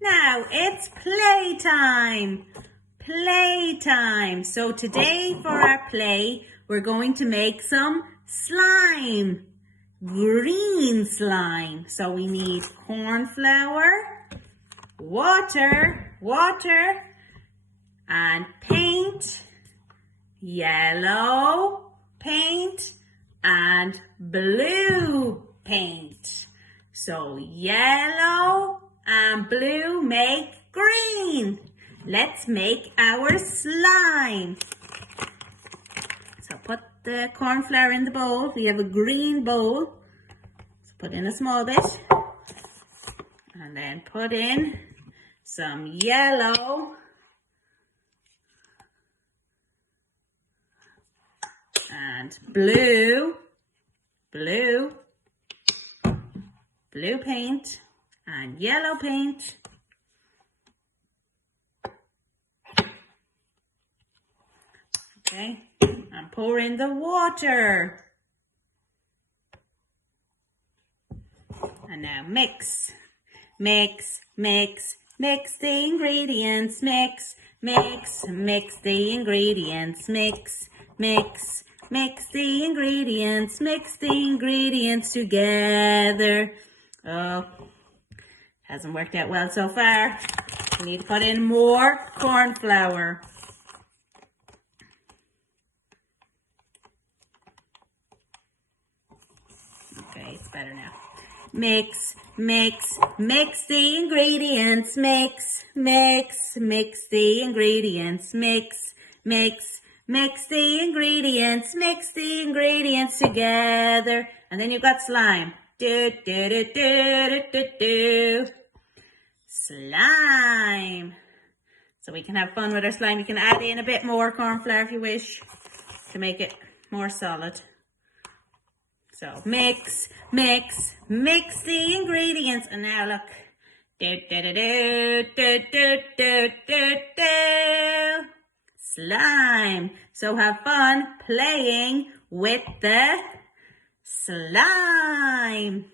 Now it's playtime. Playtime. So today for our play, we're going to make some slime. Green slime. So we need corn flour, water, and paint, yellow paint, and blue paint. So yellow and blue make green. Let's make our slime. So put the corn flour in the bowl. We have a green bowl. So put in a small bit. And then put in some yellow. And blue paint and yellow paint. Okay, and pour in the water. And now mix the ingredients, mix the ingredients, mix the ingredients together. Oh, hasn't worked out well so far. We need to put in more corn flour. Okay, it's better now. Mix the ingredients, mix the ingredients, mix the ingredients together. And then you've got slime. Slime. So we can have fun with our slime. You can add in a bit more corn flour if you wish to make it more solid. So mix the ingredients. And now look. Slime. So have fun playing with the slime.